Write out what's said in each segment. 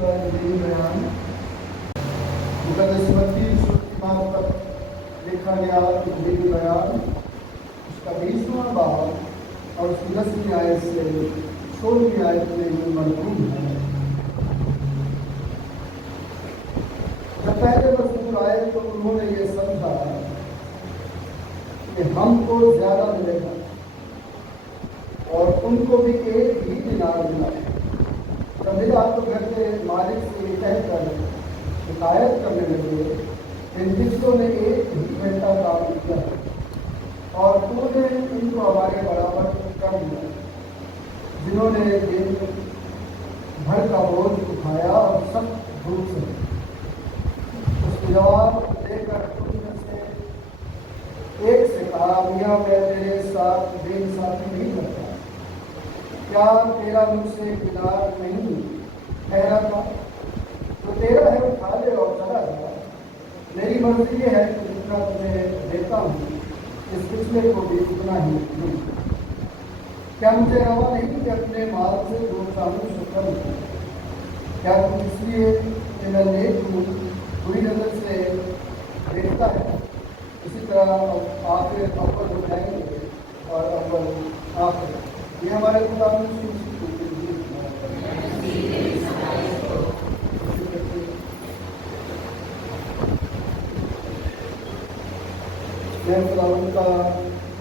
سورہ انجیل بیان مقدس متی سورہ پر لکھا گیا انجیل بیان اس کا 20واں باب اور اس کی 10ویں آیت سے 16ویں آیت میں جو مرحوم ہے. جب پہلے مذکور آئے تو انہوں نے یہ سمجھا کہ ہم کو زیادہ ملے گا اور ان کو بھی ایک ہی دینار ملا. جب ملا تو گھر کے مالک سے یہ کہہ کر شکایت کرنے لگے ان بچوں نے ایک ہی گھنٹہ کام کیا اور تو نے ان کو ہمارے برابر کر دیا جنہوں نے دن بھر کا بوجھ اٹھایا اور سخت دھوپ سے. اس کے جواب دے کر تم میں سے ایک سے کہا میاں میں تیرے ساتھ بے انصافی نہیں کرتا. کیا تیرا مجھ سے دینار نہیں ٹھہرا تھا؟ تو تیرا ہے اٹھا لے اور چلا جا. میری مرضی یہ ہے کہ جتنا تمہیں دیتا ہوں اس پچھلے کو بھی اتنا ہی دوں. کیا مجھے روا نہیں کہ اپنے مال سے جو چاہوں سو کروں؟ کیا تم اس لیے کہ میں نیک ہوں بری نظر سے دیکھتا ہے؟ اسی طرح آخر اول ہو جائیں گے اور اول آخر. یہ ہمارے خدا میں خداوند کا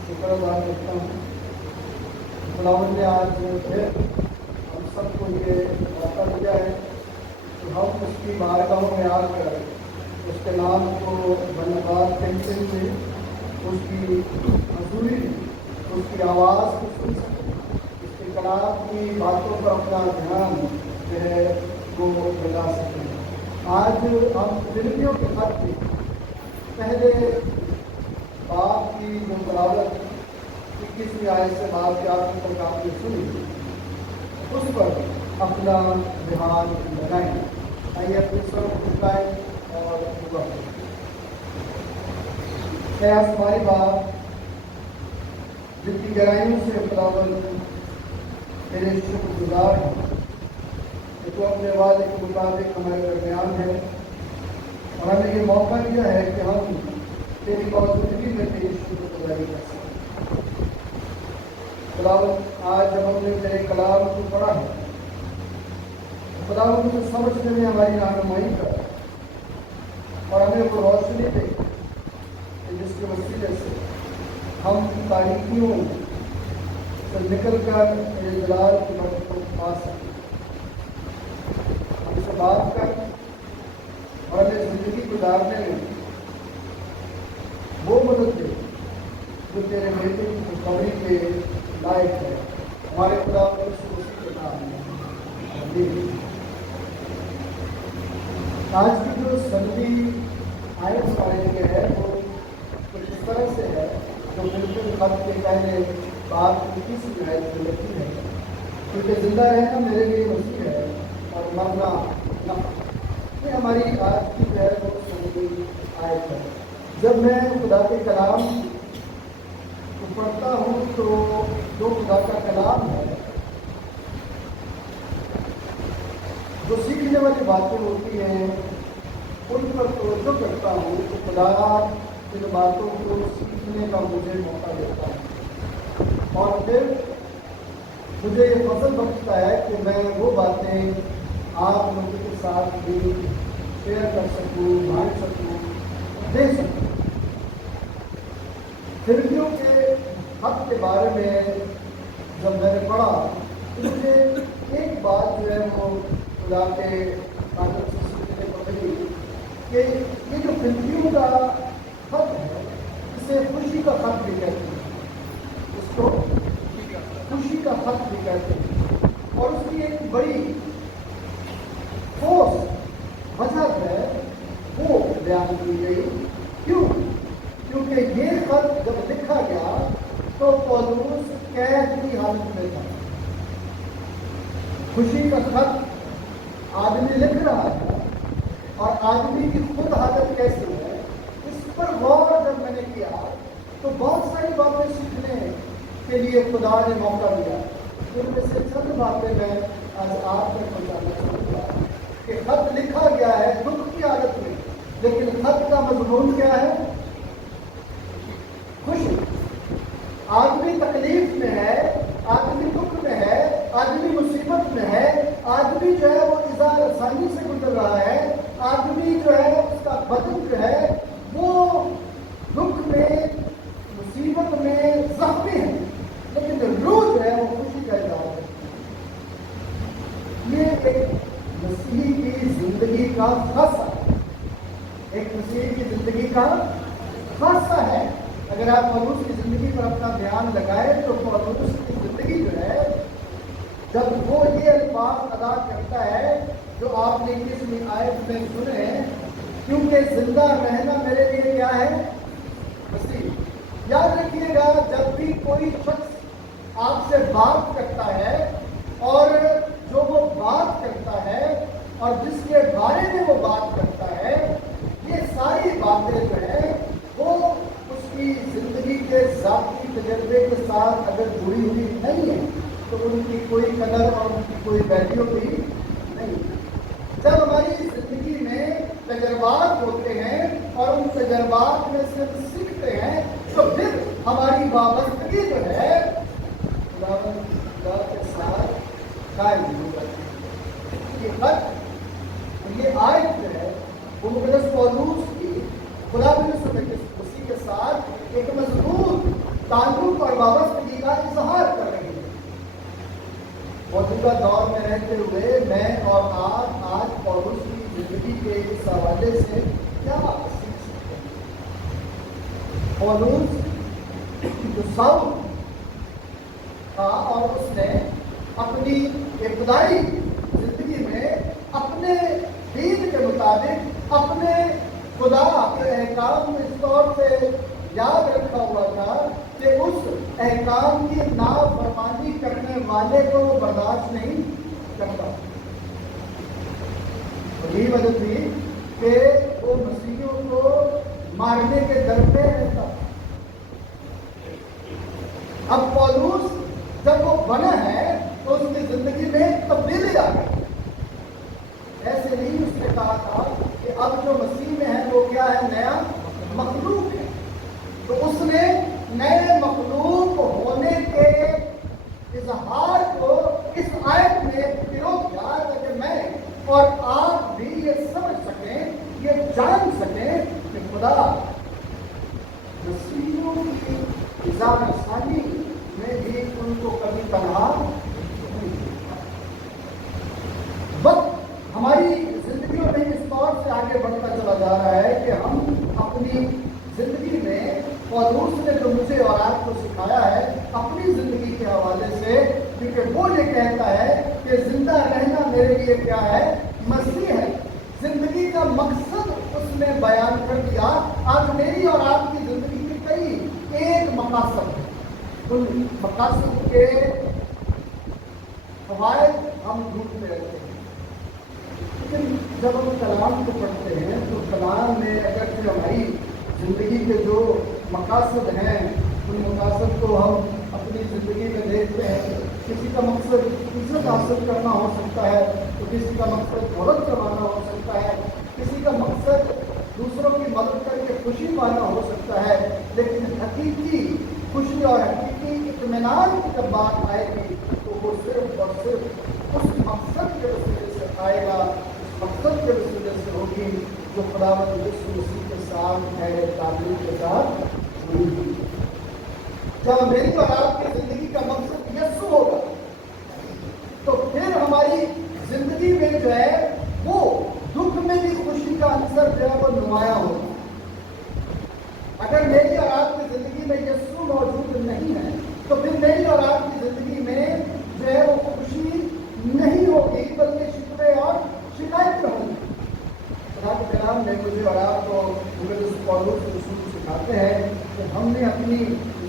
شکر ادا کرتا ہوں. خداوند نے آج پھر ہم سب کو یہ موقع دیا ہے کہ ہم اس کی بارگاہوں میں آ کر اس کے نام کو بنباد کہتے ہوئے اس کی حضوری اس کی آواز کو سن سکیں, اس کے کلام کی باتوں پر اپنا دھیان جو ہے وہ لگا سکیں. آج ہم فلمیوں کے خط کی پہلے باپ کی جو تلاوت 21ویں آیت سے باپ کے آخر تک آپ نے سنی اس پر اپنا دھیان لگائیں. آئیے اپنے سر کو جھکائیں اور دعا کریں. اے آسمانی باپ جن کی گہرائیوں سے خداوند تیرے شکر گزار ہیں کہ تو اپنے وعدے کے مطابق ہمارے درمیان ہے اور ہمیں یہ موقع دیا ہے کہ ہم تیری موجودگی میں تیری شکر گزاری کر سکیں. خداوند آج جب ہم نے تیرے کلام کو پڑھا ہے خداوند کو سمجھنے میں ہماری رہنمائی کر اور ہمیں وہ روشنی دے کہ جس کے وسیلے سے ہم تاریکیوں سے نکل کر تیرے جلال کی مدد کو پا سکیں. ہم سے بات کر اور ہمیں زندگی گزارنے میں وہ مدد دے جو تیرے بیٹے کی خوشخبری کے لائق ہے. ہمارے خدا کے نام میں آج کی جو سندھی آئے ہمارے لیے ہے وہ کچھ اس طرح سے ہے جو بالکل خط کے پہلے بات کی 21ویں آیت میں لکھی ہے کیونکہ زندہ رہنا میرے لیے مسیح ہے اور مرنا نفع. یہ ہماری آج کی جو ہے وہ سندھی آیت ہے. جب میں خدا کے کلام کو پڑھتا ہوں تو جو خدا کا کلام ہے جو سیکھنے والی باتیں ہوتی ہیں ان پر توجہ کرتا ہوں تو خدا ان باتوں کو سیکھنے کا مجھے موقع دیتا ہے اور پھر مجھے یہ فضل بخشتا ہے کہ میں وہ باتیں آپ لوگوں کے ساتھ بھی شیئر کر سکوں, بانٹ سکوں, دے سکوں. فلمیوں کے حق کے بارے میں جب میں نے پڑھا تو مجھے ایک بات جو ہے وہ خدا کے طاقت سے سیکھنے کو ملی کہ یہ جو فلمیوں کا خط ہے اسے خوشی کا خط بھی کہتے ہیں, اس کو خوشی کا خط بھی کہتے ہیں. اور اس کی ایک بڑی ٹھوس وجہ ہے وہ بیان کی گئی. کیونکہ یہ خط جب لکھا گیا تو پولوس قید کی حالت میں تھا. خوشی کا خط آدمی لکھ رہا ہے اور آدمی کی خود حالت کیسی ہے اس پر غور جب میں نے کیا تو بہت ساری باتیں سیکھنے کے لیے خدا نے موقع دیا. ان میں سے چند باتیں میں آج آپ تک پہنچانا چاہوں گا کہ لیکن خط کا مضمون کیا ہے؟ خوشی. آدمی تکلیف میں ہے، آدمی دکھ میں ہے، آدمی مصیبت میں ہے، آدمی جو ہے وہ اظہار آسانی سے گزر رہا ہے، آدمی جو ہے اس کا بدن جو ہے وہ دکھ میں، مصیبت میں زخمی ہے، لیکن روح جو ہے وہ خوشی کا اظہار ہے. یہ ایک مسیحی کی زندگی کا خاصہ ہے، ایک مسیحی کی زندگی کا خاصہ ہے. اگر آپ پولس کی زندگی پر اپنا دھیان لگائیں تو پولس کی زندگی جو ہے، جب وہ یہ الفاظ ادا کرتا ہے جو آپ نے 21ویں آیت میں سنے، کیونکہ زندہ رہنا میرے لیے کیا ہے؟ مسیح. یاد رکھیے گا، جب بھی کوئی شخص آپ سے بات کرتا ہے اور جو وہ بات کرتا ہے اور جس کے بارے میں وہ بات کرتا ہے، یہ ساری باتیں جو ہے وہ اس کی زندگی کے ذاتی تجربے کے ساتھ اگر جڑی ہوئی نہیں ہے تو ان کی کوئی قدر اور ان کی کوئی ویلیو بھی نہیں. جب ہماری زندگی میں تجربات ہوتے ہیں اور ان تجربات میں سے سیکھتے ہیں تو پھر ہماری وابستگی جو ہے خدا کے ساتھ قائم ہو جاتی ہے. یہ خط، یہ آیت جو ہے وہ مقدس پولوس کی خدا مسیح کے ساتھ ایک مضبوط تعلق اور وابستگی کا اظہار کر رہی ہے. موجودہ دور میں رہتے ہوئے میں اور آپ آج پولوس کی زندگی کے اس حوالے سے کیا سیکھ سکتے ہیں؟ پولوس جو ساؤل تھا اور اس نے اپنی ابتدائی زندگی میں اپنے دین کے مطابق اپنے خدا کے احکام کو اس طور سے یاد رکھا ہوا تھا کہ اس احکام کی نافرمانی کرنے والے کو وہ برداشت نہیں کرتا. اور یہی وجہ تھی کہ وہ مسیحیوں کو مارنے کے در پہ رہتا. اب پولوس جب وہ بنا ہے تو اس کی زندگی میں تبدیلی آ گئی. ایسے نہیں اس نے کہا تھا کہ اب جو مسیح میں ہے وہ کیا ہے؟ نیا مخلوق ہے. تو اس نے نئے مخلوق ہونے کے اظہار کو اس آیت میں پرو کیا تاکہ میں اور آپ بھی یہ سمجھ سکیں، یہ جان سکیں کہ خدا مسیحیوں کی اظہار ثانی میں بھی ان کو کبھی تنہا نہیں. وقت ہماری زندگیوں میں اس طور سے آگے بڑھتا چلا جا رہا ہے کہ ہم اپنی زندگی میں پولوس نے جو مجھے اور آپ کو سکھایا ہے اپنی زندگی کے حوالے سے، کیونکہ وہ یہ کہتا ہے کہ زندہ رہنا میرے لیے کیا ہے؟ مسیح ہے. زندگی کا مقصد اس نے بیان کر دیا. آج میری اور آپ کی زندگی کے کئی ایک مقاصد ہیں. ان مقاصد کے فوائد ہم ڈھونڈتے رہتے ہیں. لیکن جب ہم کلام کو پڑھتے ہیں تو کلام میں اگر ہماری زندگی کے جو مقاصد ہیں ان مقاصد کو ہم اپنی زندگی میں دیکھتے ہیں. کسی کا مقصد عزت حاصل کرنا ہو سکتا ہے تو کسی کا مقصد دولت کمانا ہو سکتا ہے، کسی کا مقصد دوسروں کی مدد کر کے خوشی پانا ہو سکتا ہے. لیکن حقیقی خوشی اور حقیقی اطمینان کی جب بات آئے گی تو وہ صرف اور صرف اس مقصد کے وسیلے سے آئے گا، اس مقصد کے وسیلے سے ہوگی جو خداوند یسوع مسیح کے ساتھ ہے، تعلیم کے ساتھ ہوگی. جب میری اور آپ کی زندگی کا مقصد یسوع ہوگا تو پھر ہماری زندگی میں جو ہے وہ دکھ میں بھی خوشی کا عنصر جو ہے وہ نمایاں ہوگا. اگر میری اور آپ کی زندگی میں یسوع موجود نہیں ہے تو پھر میری اور آپ کی زندگی میں جو ہے وہ خوشی نہیں ہوگی بلکہ شکوے اور شکایتیں ہوں گی. خدا کے کلام میں مجھے اور آپ کو پولوس کے اصول سکھاتے ہیں کہ ہم نے اپنی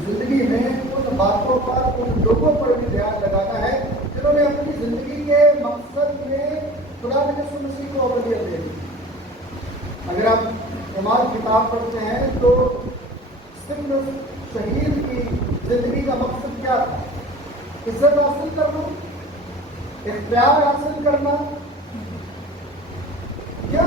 زندگی میں ان باتوں پر، ان لوگوں پر بھی دھیان لگانا ہے جنہوں نے اپنی زندگی کے مقصد میں خدا کے یسوع مسیح کو اولویت دے دی. اگر آپ نماز کتاب پڑھتے ہیں تو شہید کی زندگی کا مقصد کیا تھا؟ عزت حاصل کرنا، اختیار حاصل کرنا، کیا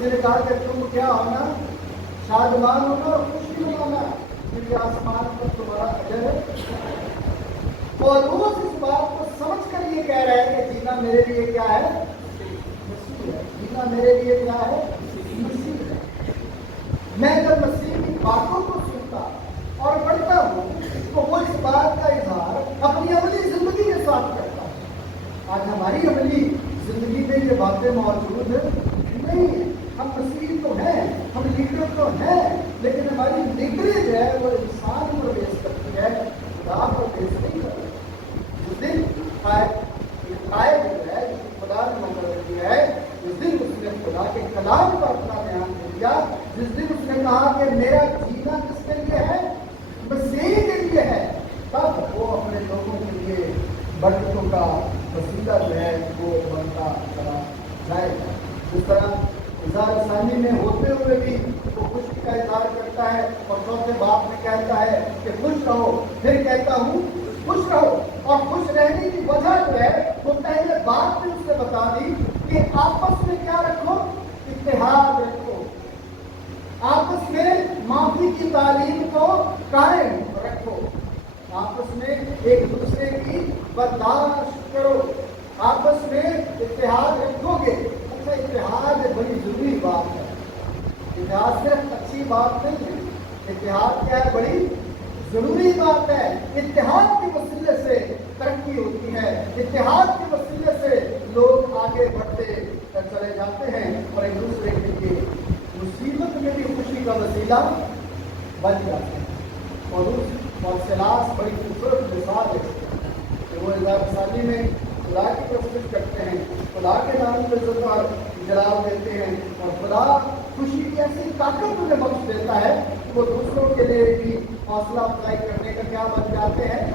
کسی نے کہا کہ تم کیا ہونا، شادمان ہونا اور خوشی منانا، کیونکہ آسمان پر تمہارا اجر ہے۔ اور روز اس بات کو سمجھ کر یہ کہہ رہے ہیں کہ جینا میرے لیے کیا ہے، مسیح ہے۔ جینا میرے لیے کیا ہے، مسیح ہے۔ میں جب مسیح کی باتوں کو سنتا اور پڑھتا ہوں تو وہ اس بات کا اظہار اپنی عملی زندگی کے ساتھ کرتا ہے۔ آج ہماری عملی زندگی میں یہ باتیں موجود نہیں ہیں۔ ہم مسیح تو ہیں، ہم لیڈر تو ہیں، لیکن ہماری لیڈری جو ہے وہ انسان پر بیس کرتی ہے، خدا پر بیس نہیں کرتی۔ جس دن قائد جو ہے جس خدا نے مقرر کیا ہے، جس دن اس نے خدا کے کلام پر اپنا دھیان دے دیا، جس دن اس نے کہا کہ میرا جینا کس کے لیے ہے، مسیح کے لیے ہے، تب وہ اپنے لوگوں کے لیے برکتوں کا وسیلہ جو ہے وہ بنتا چلا جائے گا۔ جس طرح اظہار ثانی میں ہوتے ہوئے بھی وہ خوشی کا اظہار کرتا ہے اور چوتھے باب میں کہتا ہے کہ خوش رہو، پھر کہتا ہوں خوش رہو۔ اور خوش رہنے کی وجہ جو ہے وہ پہلے بات میں اس نے بتا دی کہ آپس میں کیا رکھو، اتحاد رکھو، آپس میں معافی کی تعلیم کو قائم رکھو، آپس میں ایک دوسرے کی برداشت کرو، آپس میں اتحاد رکھو گے۔ اچھا، اتحاد بڑی ضروری بات ہے۔ اتحاد صرف اچھی بات نہیں ہے، اتحاد کیا ہے، بڑی ضروری بات ہے۔ اتحاد کے وسیلے سے ترقی ہوتی ہے، اتحاد کے وسیلے سے لوگ آگے بڑھتے چلے جاتے ہیں اور ایک دوسرے کے لیے مصیبت میں بھی خوشی کا وسیلہ بن جاتے ہیں۔ اور سلاس بڑی خوبصورت مثال ہے کہ وہ اظہار ثانی میں خدا کی پرستش کرتے ہیں، خدا کے نام پہ عزت اور جلال دیتے ہیں، اور خدا خوشی کی ایسی طاقت انہیں بخش دیتا ہے کہ وہ دوسروں کے لیے بھی حوصلہ افزائی کرنے کا کیا بن جاتے ہیں،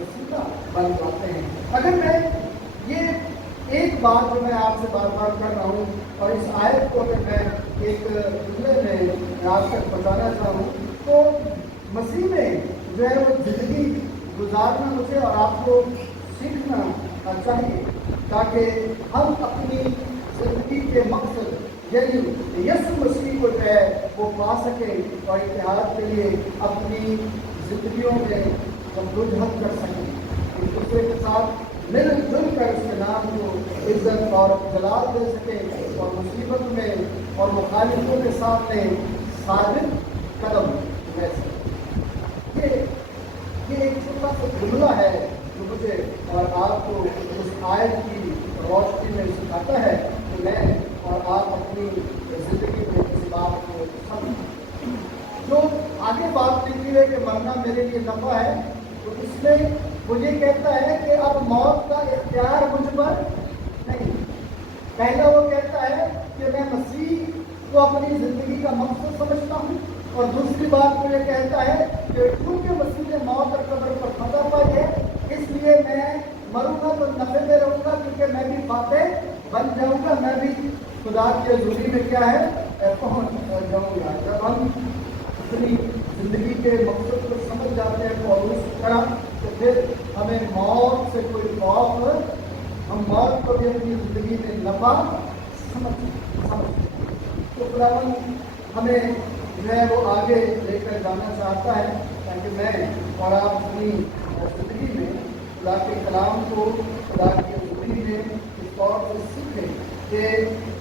وسیلہ بن جاتے ہیں۔ اگر میں یہ ایک بات جو میں آپ سے بار بار کر رہا ہوں اور اس آیت کو اگر میں ایک جملے میں آپ تک بتانا چاہوں تو مسیح میں جو ہے وہ زندگی گزارنا مجھے اور آپ کو سیکھنا چاہیے تاکہ ہم اپنی زندگی کے مقصد یعنی یسوع مسیح کو جو ہے وہ پا سکیں اور اتحاد کے لیے اپنی زندگیوں میں جدوجہد کر سکیں، ایک دوسرے کے ساتھ مل جل کر اس کے نام کو عزت اور جلال دے سکیں اور مصیبت میں اور مخالفوں کے سامنے ثابت قدم رہ سکیں۔ یہ ایک چھوٹا سا جملہ ہے جو مجھے اور آپ کو اس آیت کی روشنی میں سکھاتا ہے کہ میں اور آپ اپنی زندگی میں اس بات کو سمجھیں۔ جو آگے بات لکھی ہے کہ مرنا میرے لیے نفع ہے، تو اس میں وہ یہ کہتا ہے کہ اب موت کا اختیار مجھ پر نہیں۔ پہلا وہ کہتا ہے کہ میں مسیح کو اپنی زندگی کا مقصد سمجھتا ہوں، اور دوسری بات وہ یہ کہتا ہے کہ کیونکہ مسیح نے موت اور قبر پر فتح پائی ہے، اس لیے میں مروں گا تو نفع میں رہوں گا، کیونکہ میں بھی فاتح بن جاؤں گا، میں بھی خدا کی حضوری میں کیا ہے پہنچ جاؤں گا۔ جب ہم اپنی زندگی کے مقصد کو سمجھ جاتے ہیں اور اس طرح تو پھر ہمیں موت سے کوئی خوف، ہم موت کو بھی اپنی زندگی میں نفع سمجھتے ہیں۔ تو خداوند ہمیں جو ہے وہ آگے لے کر جانا چاہتا ہے تاکہ میں اور آپ اپنی زندگی میں خدا کے کلام کو خدا کی حضوری میں اس طور سے سیکھیں کہ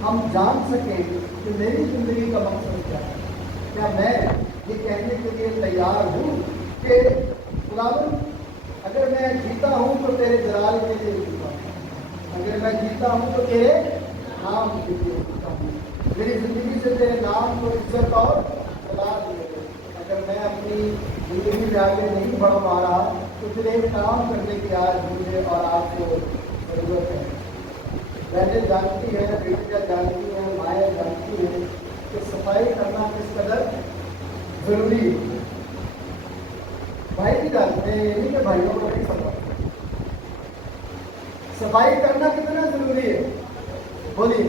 ہم جان سکیں کہ میری زندگی کا مقصد کیا ہے۔ کیا میں یہ کہنے کے لیے تیار ہوں کہ خداوند اگر میں جیتا ہوں تو تیرے جلال کے لیے جیتا ہوں، اگر میں جیتا ہوں تو تیرے نام کے لیے جیتا ہوں، میری زندگی سے تیرے نام کو عزت اور جلال دے دے۔ اگر میں اپنی زندگی میں آگے نہیں بڑھ پا رہا تو پھر ایک کام کرنے کی آج مجھے اور آپ کو ضرورت ہے۔ بہنیں جانتی ہیں، بیٹیاں جانتی ہیں، مائیں جانتی ہیں کہ صفائی کرنا کس قدر ضروری ہے۔ بھائی بھی جانتے ہیں، یہ نہیں کہ بھائیوں کو نہیں پتا صفائی کرنا کتنا ضروری ہے۔ بولیے،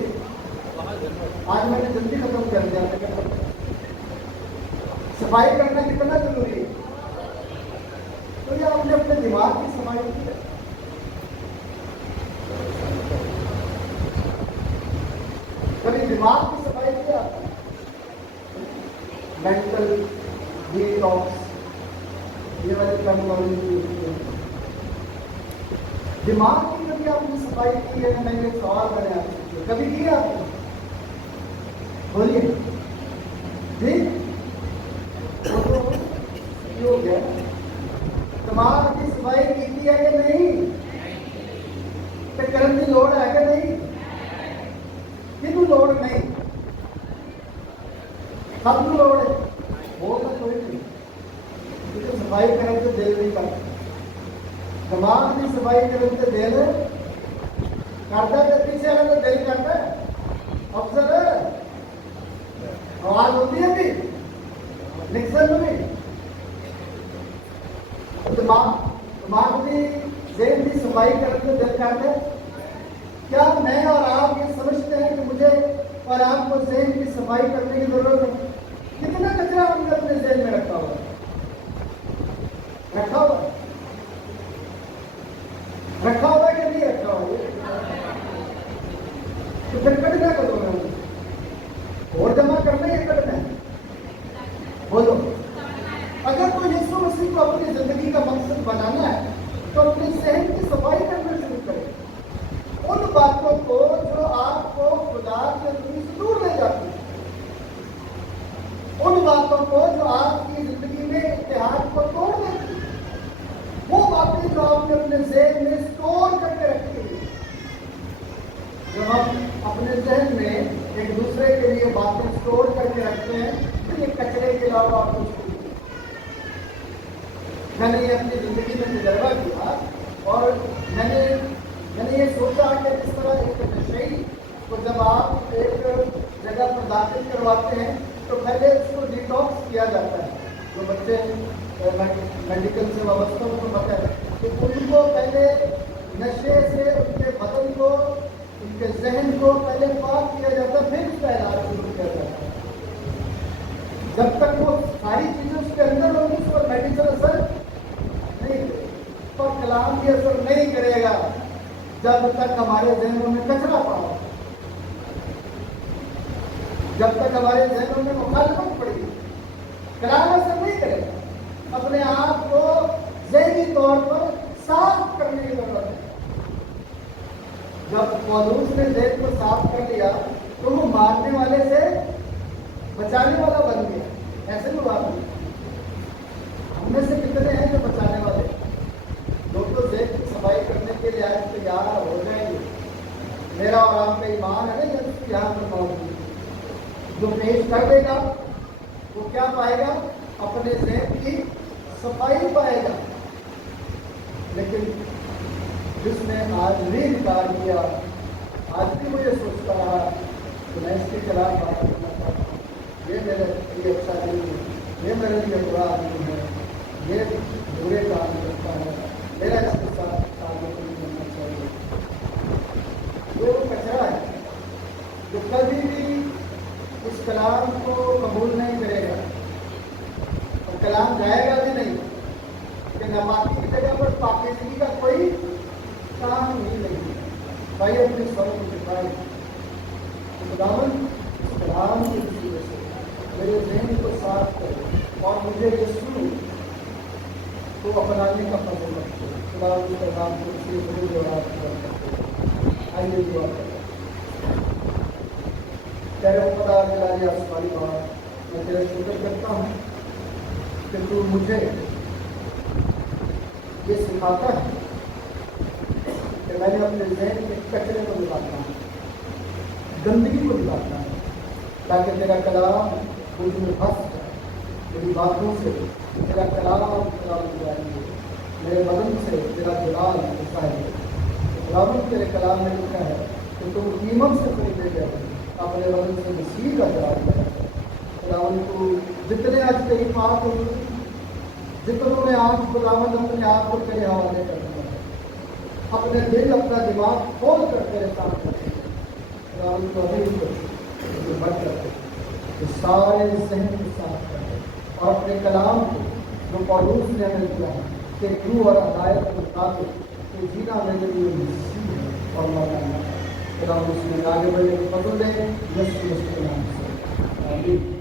آج میں نے جلدی ختم کر دیا، صفائی کرنا کتنا ضروری ہے۔ تو یہ آپ نے اپنے دماغ کی صفائی کی ہے، کبھی دماغ کی صفائی کی آپ یہ والی ٹرمینالوجی ہوتی ہے. دماغ کی کبھی آپ نے صفائی کی ہے؟ میں نے ایک سوال میں نے آپ سے کیا، کبھی کی آپ نے؟ بولیے جی. وہ تو یہ ہو گیا. دماغ کی صفائی کی ہے کہ نہیں؟ کہ کرن کی لوڑ ہے کہ نہیں؟ کنوں لوڑ نہیں؟ سب کو لوڑ ہے. وہ تو کوئی نہیں، کیونکہ صفائی کرنے سے دل نہیں کرتا. دماغ کی صفائی کرنے سے دل کرتا ہے، پیچھے آنے تو دل کرتا ہے. افسر آواز ہوتی ہے بھی نکسن میں بھی. دماغ کی ذہن کی صفائی کرنے سے دل کرتا ہے. کیا میں اور آپ یہ سمجھتے ہیں کہ مجھے اور آپ کو ذہن کی صفائی کرنے کی ضرورت ہے؟ کتنا کچرا ہم نے اپنے ذہن میں رکھا ہوا ہے کہ نہیں رکھا ہوا؟ تو پھر کٹنا کرو گے اور جمع کرنا یا کٹنا ہے؟ بولو. اگر کوئی یسوع مسیح کو اپنی زندگی کا مقصد بنانا ہے تو اپنی ذہن کی صفائی کرنا شروع کرے. ان باتوں کو جو آپ کو خدا کے روح سے دور لے جاتی ہیں، ان باتوں کو جو آپ کی زندگی میں اتحاد کو توڑ دیتی ہیں، وہ باتیں جو آپ نے اپنے ذہن میں اسٹور کر کے رکھی ہوئی. جب ہم اپنے ذہن میں ایک دوسرے کے لیے باتیں اسٹور کر کے رکھتے ہیں تو یہ کچرے کے علاوہ آپ کچھ نہیں. میں نے یہ اپنی زندگی میں تجربہ کیا اور میں نے یہ سوچا کہ اس طرح ایک نشئی کو جب آپ ایک جگہ پر داخل کرواتے ہیں تو پہلے اس کو ڈیٹاکس کیا جاتا ہے. جو بچے میڈیکل سے وابستہ ہو تو پتہ ہے کہ ان کو پہلے نشے سے ان کے بدن کو، ان کے ذہن کو پہلے پاک کیا جاتا ہے، پھر اس کا علاج شروع کیا جاتا ہے. جب تک وہ ساری چیزیں اس کے اندر ہوگی اس پر میڈیکل اثر نہیں کرے گا اور کلام بھی اثر نہیں کرے گا جب تک ہمارے ذہنوں میں کچرا پڑا ہو، جب تک ہمارے ذہنوں میں مخالفت پڑے گی. کلام اثر نہیں کرے گا. اپنے آپ کو ذہنی طور پر صاف کرنے کی ضرورت ہے. جب پولوس نے ذہن کو صاف کر لیا تو وہ مارنے والے سے بچانے والا بن گیا. ایسے بھی بات نہیں. ہم میں سے کتنے ہیں جو بچانے والے؟ لوگ تو ذہن کی صفائی کرنے کے لیے آج تیار ہو جائیں گے. میرا اور آپ کا ایمان ہے نا جب یہاں پر موجود جو پیش کر دے گا وہ کیا پائے گا؟ اپنے ذہن کی صفائی پائے گا. لیکن جس نے آج بھی انکار کیا، آج بھی مجھے سوچتا رہا کہ میں اس کے خلاف بات کرنا چاہتا ہوں، یہ میرے لیے اچھا نہیں ہے، یہ میرے لیے برا آدمی ہے، یہ برے کام کرتا ہے، میرا اس کے ساتھ تعلق نہیں کرنا چاہیے. یہ وہ کچرا ہے جو کبھی بھی اس کلام کو قبول نہیں کرے گا اور کلام جائے گا بھی نہیں کہ ناپاکی کی جگہ پر پاکیزگی کا کوئی کام ہی نہیں ہے. بھائی اپنے سر کو دکھائے خداوند کلام کی وجہ سے میرے ذہن کو صاف کرے اور مجھے یسوع کو اپنانے کا فضل رکھے. خداوند کے کلام کو اسی ضرور کرتے. آئیے دعا کریں. تیرے خدا جلالی آسمانی بات، میں تیرا شکر کرتا ہوں کہ تو مجھے یہ سکھاتا ہے کہ میں نے اپنے ذہن کے کچرے کو نکالتا ہوں، گندگی کو نکالتا ہوں، تاکہ تیرا کلام مجھ میں پھنس جائے. میری باتوں سے تیرا کلام جائے گے، میرے بدن سے تیرا جلال ظاہر ہے. کلام تیرے کلام میں لکھا ہے کہ تم قیمت سے خریدے گئے اپنے بدن سے مسیح کا جلال ہے. خداوند کو جتنے آج تیری بات ہوئی، جتنوں نے آج خداوند اپنے آپ کو تیرے حوالے کر دیا ہے، اپنے دل اپنا دماغ کھول کر تیرے کام کرتے ہیں. خداوند کو ابھی بڑھ کرتے کہ سارے ذہن کو صاف کرتے اور اپنے کلام کو جو پولوس نے ہمیں دیا ہے کہ روح اور ہدایت کے مطابق کہ جینا میرے لیے مسیح ہے اور مولانا. خدا اس میں آگے بڑھنے کی فضل دے. یسوع مسیح کے نام سے آمین.